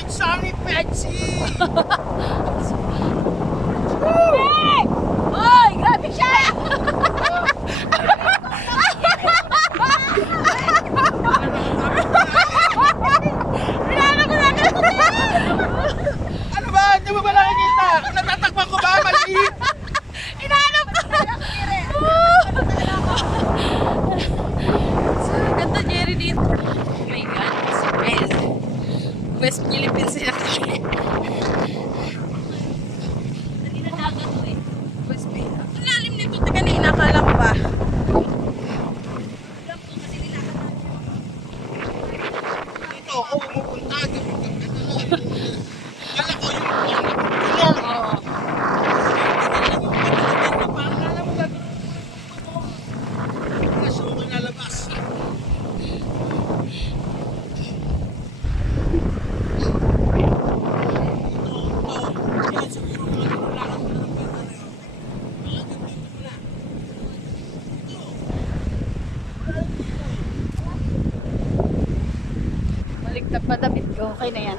Alright, sorry, Betsy! Hey! Oy, grabe siya! Ano ba? Hindi mo ba nakikita? Natatakpan ko ba? Maliit! Inaanap ko! Ganda Jerry dito. Oh my God, it's West. West Philippines sila kami. Dali na dagat to eh. West Philippines. Ang lalim nito ito kanina, akala ko ba? Dito ako pumupunta. Kala ko yung tulong. Oo. Kaso ko nalabas. Baligtad pa David ko. Okay na yan.